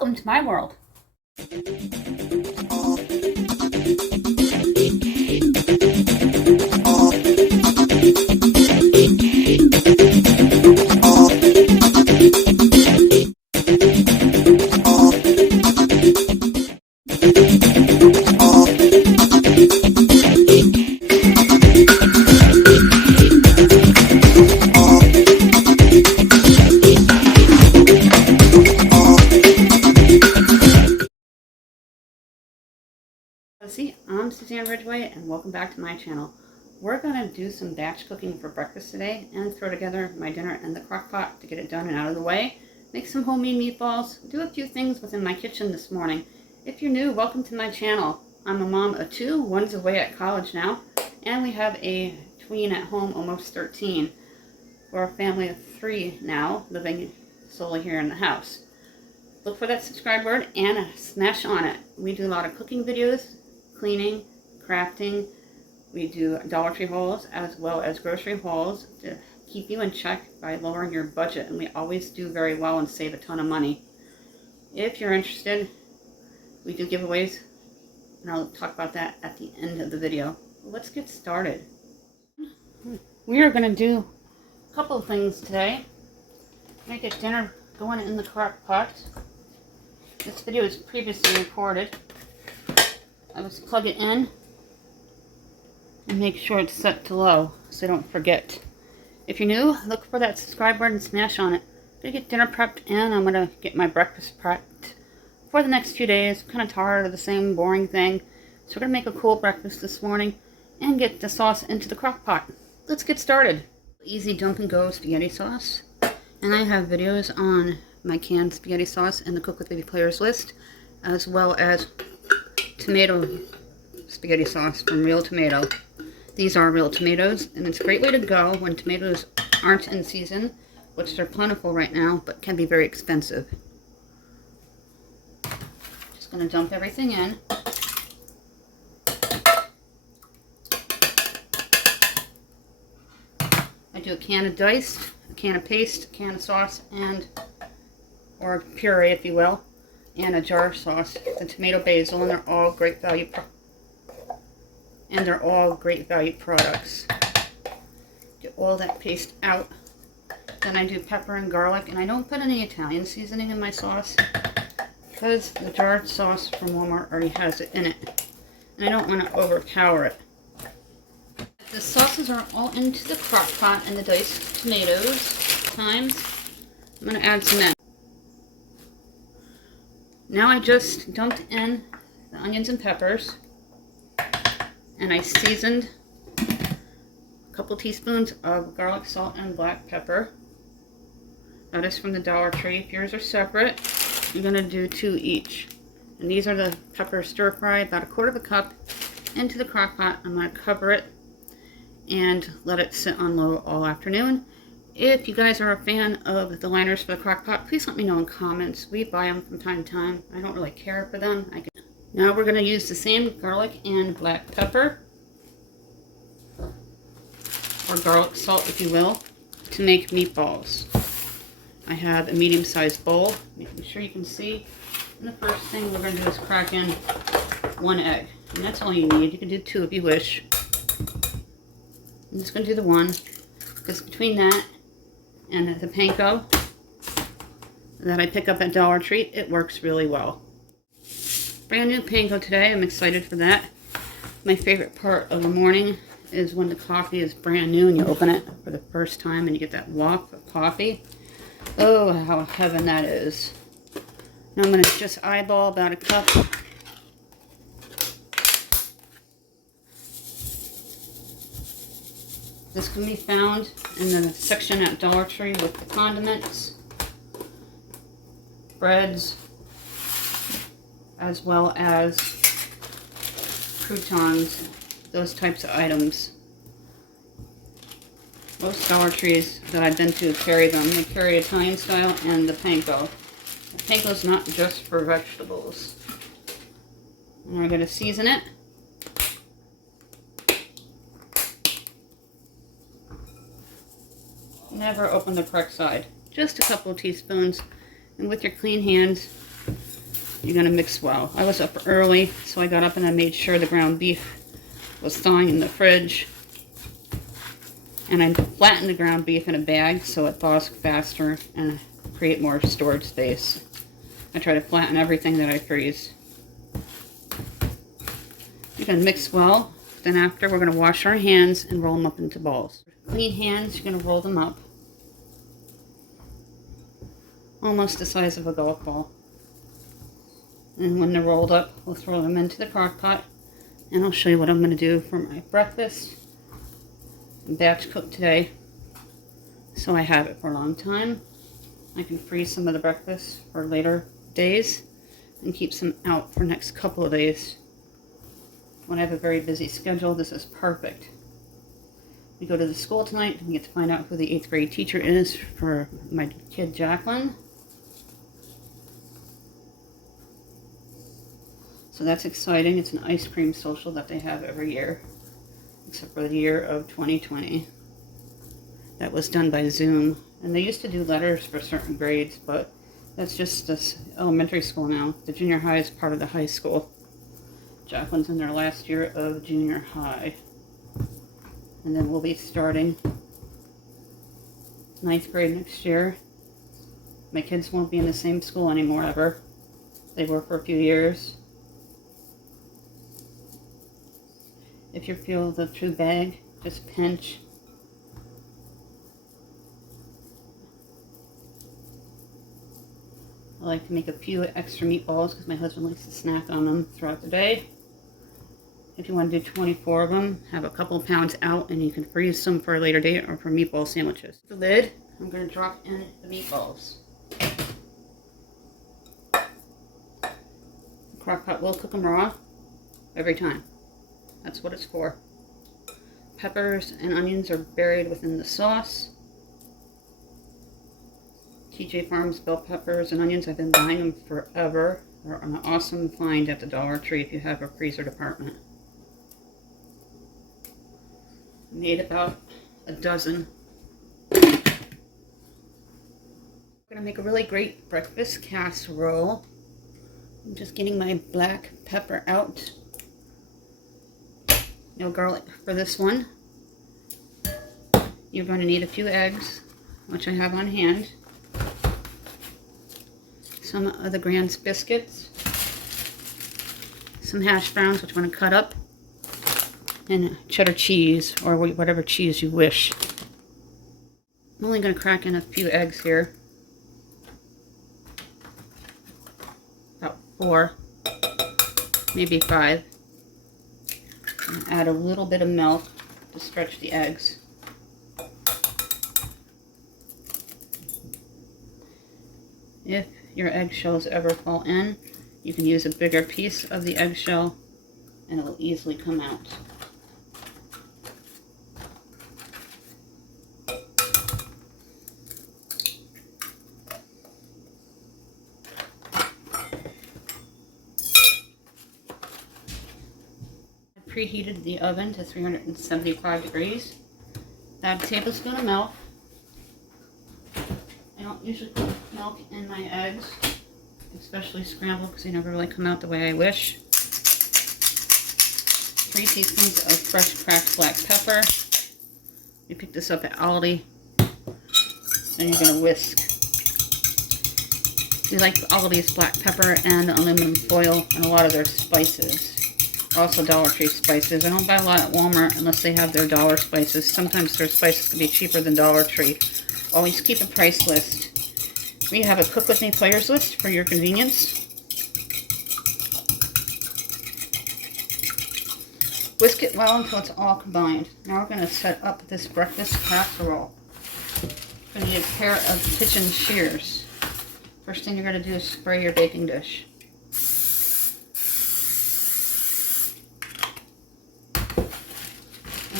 Welcome to my world. I'm Suzanne Ridgway and welcome back to my channel. We're going to do some batch cooking for breakfast today and throw together my dinner in the crock pot to get it done and out of the way. Make some homemade meatballs, do a few things within my kitchen this morning. If you're new, welcome to my channel. I'm a mom of two, one's away at college now, and we have a tween at home, almost 13. We're a family of 3 now, living solely here in the house. Look for that subscribe word and smash on it. We do a lot of cooking videos, cleaning, crafting. We do Dollar Tree hauls as well as grocery hauls to keep you in check by lowering your budget, and we always do very well and save a ton of money. If you're interested, we do giveaways, and I'll talk about that at the end of the video. Let's get started. We are going to do a couple of things today. Make a dinner going in the crock pot. This video is previously recorded. I just plug it in and make sure it's set to low so I don't forget. If you're new, look for that subscribe button and smash on it. I'm going to get dinner prepped and I'm going to get my breakfast prepped for the next few days. I'm kind of tired of the same boring thing. So we're going to make a cool breakfast this morning and get the sauce into the crock pot. Let's get started. Easy dump and go spaghetti sauce. And I have videos on my canned spaghetti sauce in the Cook with Baby Players list, as well as tomato spaghetti sauce from Real Tomato. These are real tomatoes, and it's a great way to go when tomatoes aren't in season, which they're plentiful right now, but can be very expensive. Just going to dump everything in. I do a can of diced, a can of paste, a can of sauce, or puree if you will, and a jar of sauce, the tomato basil, and they're all great value products. Get all that paste out. Then I do pepper and garlic, and I don't put any Italian seasoning in my sauce because the jarred sauce from Walmart already has it in it, and I don't want to overpower it. The sauces are all into the crock pot and the diced tomatoes. I'm going to add some in. Now I just dumped in the onions and peppers, and I seasoned a couple teaspoons of garlic, salt, and black pepper. That is from the Dollar Tree. If yours are separate, you're going to do 2 each. And these are the pepper stir fry, about 1/4 cup into the crock pot. I'm going to cover it and let it sit on low all afternoon. If you guys are a fan of the liners for the crock pot, please let me know in comments. We buy them from time to time. I don't really care for them. Now we're going to use the same garlic and black pepper, or garlic salt if you will, to make meatballs. I have a medium-sized bowl, making sure you can see. And the first thing we're going to do is crack in 1 egg. And that's all you need. You can do 2 if you wish. I'm just going to do the 1, because between that and the panko that I pick up at Dollar Tree, it works really well. Brand new panko today. I'm excited for that. My favorite part of the morning is when the coffee is brand new and you open it for the first time and you get that waft of coffee. Oh, how heaven that is. Now I'm going to just eyeball about 1 cup. This can be found in the section at Dollar Tree with the condiments, breads, as well as croutons, those types of items. Most Dollar Trees that I've been to carry them. They carry Italian style and the panko. The panko is not just for vegetables. And we're going to season it. Never open the correct side. Just a couple of teaspoons. And with your clean hands, You're going to mix well. I was up early, so I got up and I made sure the ground beef was thawing in the fridge. And I flattened the ground beef in a bag so it thaws faster and create more storage space. I try to flatten everything that I freeze. You're going to mix well. Then after, we're going to wash our hands and roll them up into balls. Clean hands, you're going to roll them up. Almost the size of a golf ball. And when they're rolled up, we'll throw them into the crock pot. And I'll show you what I'm going to do for my breakfast. Batch cook today, so I have it for a long time. I can freeze some of the breakfast for later days and keep some out for next couple of days. When I have a very busy schedule, this is perfect. We go to the school tonight and we get to find out who the 8th grade teacher is for my kid Jacqueline. So that's exciting. It's an ice cream social that they have every year, except for the year of 2020. That was done by Zoom. And they used to do letters for certain grades, but that's just this elementary school now. The junior high is part of the high school. Jacqueline's in their last year of junior high. And then we'll be starting 9th grade next year. My kids won't be in the same school anymore ever. They were for a few years. If you feel the true bag, just pinch. I like to make a few extra meatballs because my husband likes to snack on them throughout the day. If you want to do 24 of them, have a couple pounds out and you can freeze some for a later date or for meatball sandwiches. The lid, I'm going to drop in the meatballs. The crock pot will cook them raw every time. That's what it's for. Peppers and onions are buried within the sauce. TJ Farms bell peppers and onions, I've been buying them forever. They're an awesome find at the Dollar Tree if you have a freezer department. Made about a dozen. I'm gonna make a really great breakfast casserole. I'm just getting my black pepper out. No garlic for this one. You're going to need a few eggs, which I have on hand. Some of the Grand's biscuits. Some hash browns, which I'm going to cut up. And cheddar cheese, or whatever cheese you wish. I'm only going to crack in a few eggs here. About 4, maybe 5. And add a little bit of milk to stretch the eggs. If your eggshells ever fall in, you can use a bigger piece of the eggshell and it will easily come out. Preheated the oven to 375 degrees. Add a tablespoon of milk. I don't usually put milk in my eggs, especially scrambled, because they never really come out the way I wish. 3 teaspoons of fresh cracked black pepper. You pick this up at Aldi. Then you're going to whisk. We like Aldi's black pepper and aluminum foil and a lot of their spices. Also Dollar Tree spices. I don't buy a lot at Walmart unless they have their dollar spices. Sometimes their spices can be cheaper than Dollar Tree. Always keep a price list. We have a Cook With Me players list for your convenience. Whisk it well until it's all combined. Now we're going to set up this breakfast casserole. We're going to need a pair of kitchen shears. First thing you're going to do is spray your baking dish.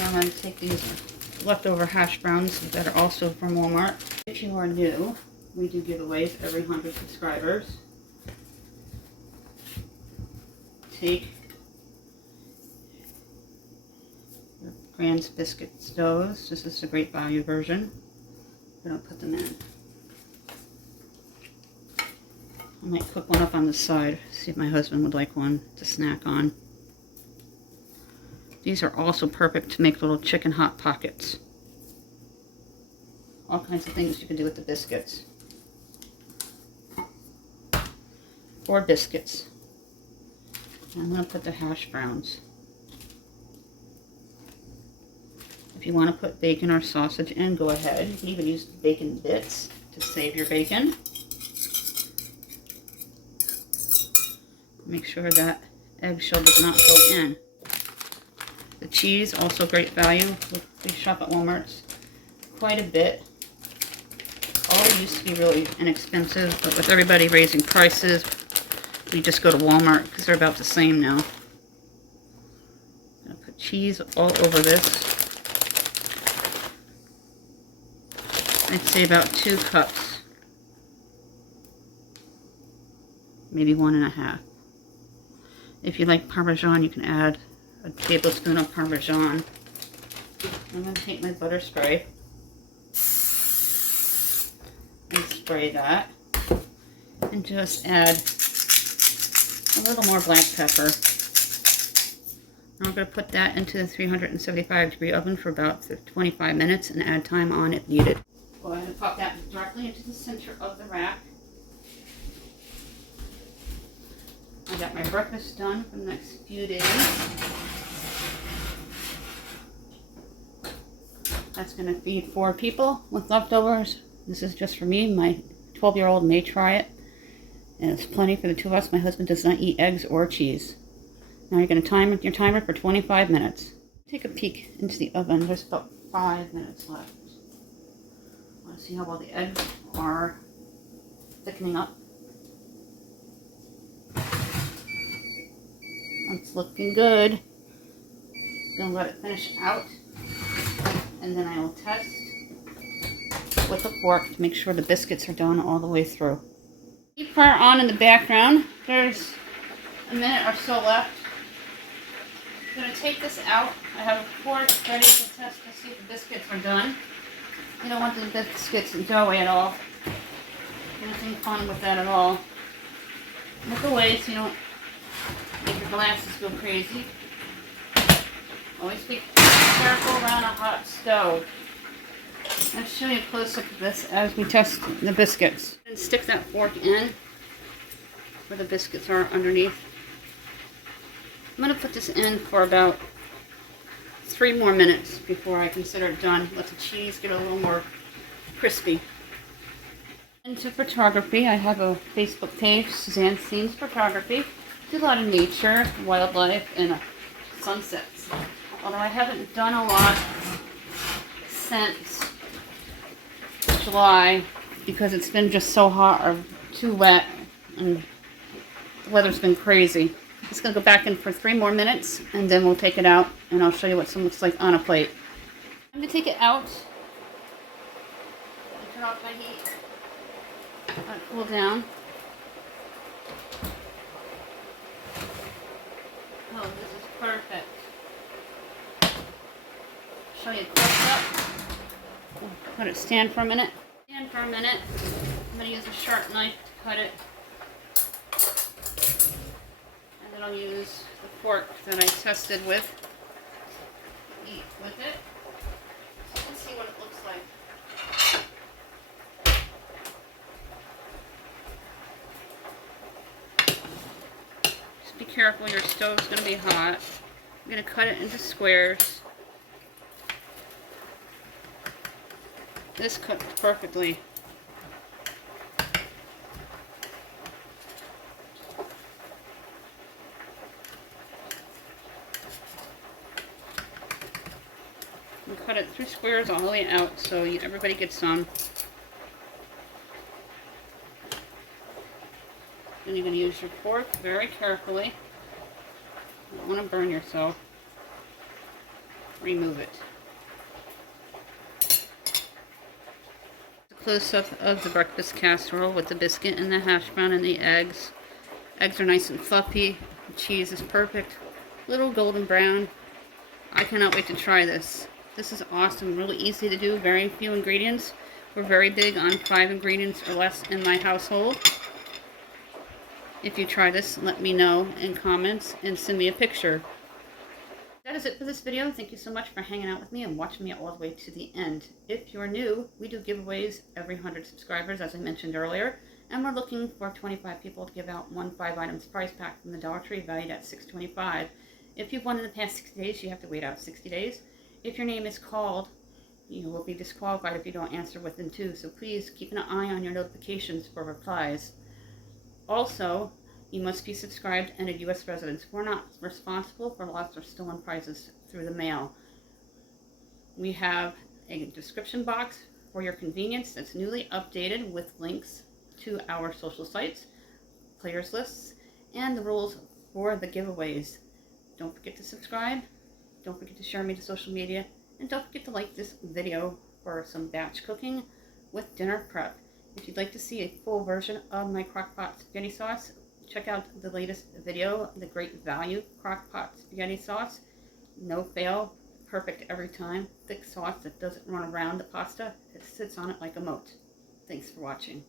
I'm going to take these leftover hash browns that are also from Walmart. If you are new, we do giveaways every 100 subscribers. Take your Grand's biscuit doughs. This is the great value version. We're going to put them in. I might cook one up on the side, see if my husband would like one to snack on. These are also perfect to make little chicken hot pockets. All kinds of things you can do with the biscuits. Or biscuits. I'm going to put the hash browns. If you want to put bacon or sausage in, go ahead. You can even use bacon bits to save your bacon. Make sure that eggshell does not go in. The cheese, also great value. We shop at Walmart's quite a bit. All used to be really inexpensive, but with everybody raising prices, we just go to Walmart because they're about the same now. I'm going to put cheese all over this. I'd say about 2 cups. Maybe 1.5. If you like Parmesan, you can add a tablespoon of Parmesan. I'm going to take my butter spray and spray that. And just add a little more black pepper. I'm going to put that into the 375-degree oven for about 25 minutes and add time on if needed. Go ahead and pop that directly into the center of the rack. I got my breakfast done for the next few days. That's going to feed 4 people with leftovers. This is just for me. My 12-year-old may try it. And it's plenty for the 2 of us. My husband does not eat eggs or cheese. Now you're going to time your timer for 25 minutes. Take a peek into the oven. There's about 5 minutes left. I want to see how well the eggs are thickening up. It's looking good. Gonna let it finish out, and then I will test with a fork to make sure the biscuits are done all the way through. Keep fire on in the background. There's a minute or so left. I'm gonna take this out. I have a fork ready to test to see if the biscuits are done. You don't want the biscuits doughy at all. Nothing fun with that at all. Look away so you don't make your glasses go crazy. Always be careful around a hot stove. I'll show you a close-up of this as we test the biscuits. And stick that fork in where the biscuits are underneath. I'm going to put this in for about 3 more minutes before I consider it done. Let the cheese get a little more crispy. Into photography, I have a Facebook page, Suzanne Scenes Photography. Do a lot of nature, wildlife, and sunsets. Although I haven't done a lot since July because it's been just so hot or too wet and the weather's been crazy. I'm just going to go back in for 3 more minutes and then we'll take it out and I'll show you what some looks like on a plate. I'm going to take it out. Turn off my heat. Let it cool down. Oh, this is perfect. Show you a close up. Let it stand for a minute. Stand for a minute. I'm going to use a sharp knife to cut it. And then I'll use the fork that I tested with. Eat with it. So you can see what it looks like. Be careful, your stove's going to be hot. I'm going to cut it into squares. This cooked perfectly. And cut it through squares all the way out so everybody gets some. Then you're going to use your fork very carefully. You don't want to burn yourself. Remove it. A close-up of the breakfast casserole with the biscuit and the hash brown and the eggs. Eggs are nice and fluffy. The cheese is perfect. Little golden brown. I cannot wait to try this. This is awesome. Really easy to do. Very few ingredients. We're very big on 5 ingredients or less in my household. If you try this, let me know in comments and send me a picture. That is it for this video. Thank you so much for hanging out with me and watching me all the way to the end. If you're new, we do giveaways every 100 subscribers, as I mentioned earlier, and we're looking for 25 people to give out one 5-item prize pack from the Dollar Tree valued at $6.25. If you've won in the past 60 days, you have to wait out 60 days. If your name is called, you will be disqualified if you don't answer within 2, so please keep an eye on your notifications for replies. Also, you must be subscribed and a U.S. resident. We're not responsible for lost or stolen prizes through the mail. We have a description box for your convenience that's newly updated with links to our social sites, players lists, and the rules for the giveaways. Don't forget to subscribe. Don't forget to share me to social media. And don't forget to like this video for some batch cooking with dinner prep. If you'd like to see a full version of my Crockpot spaghetti sauce, check out the latest video, the Great Value Crockpot spaghetti sauce. No fail, perfect every time. Thick sauce that doesn't run around the pasta. It sits on it like a moat. Thanks for watching.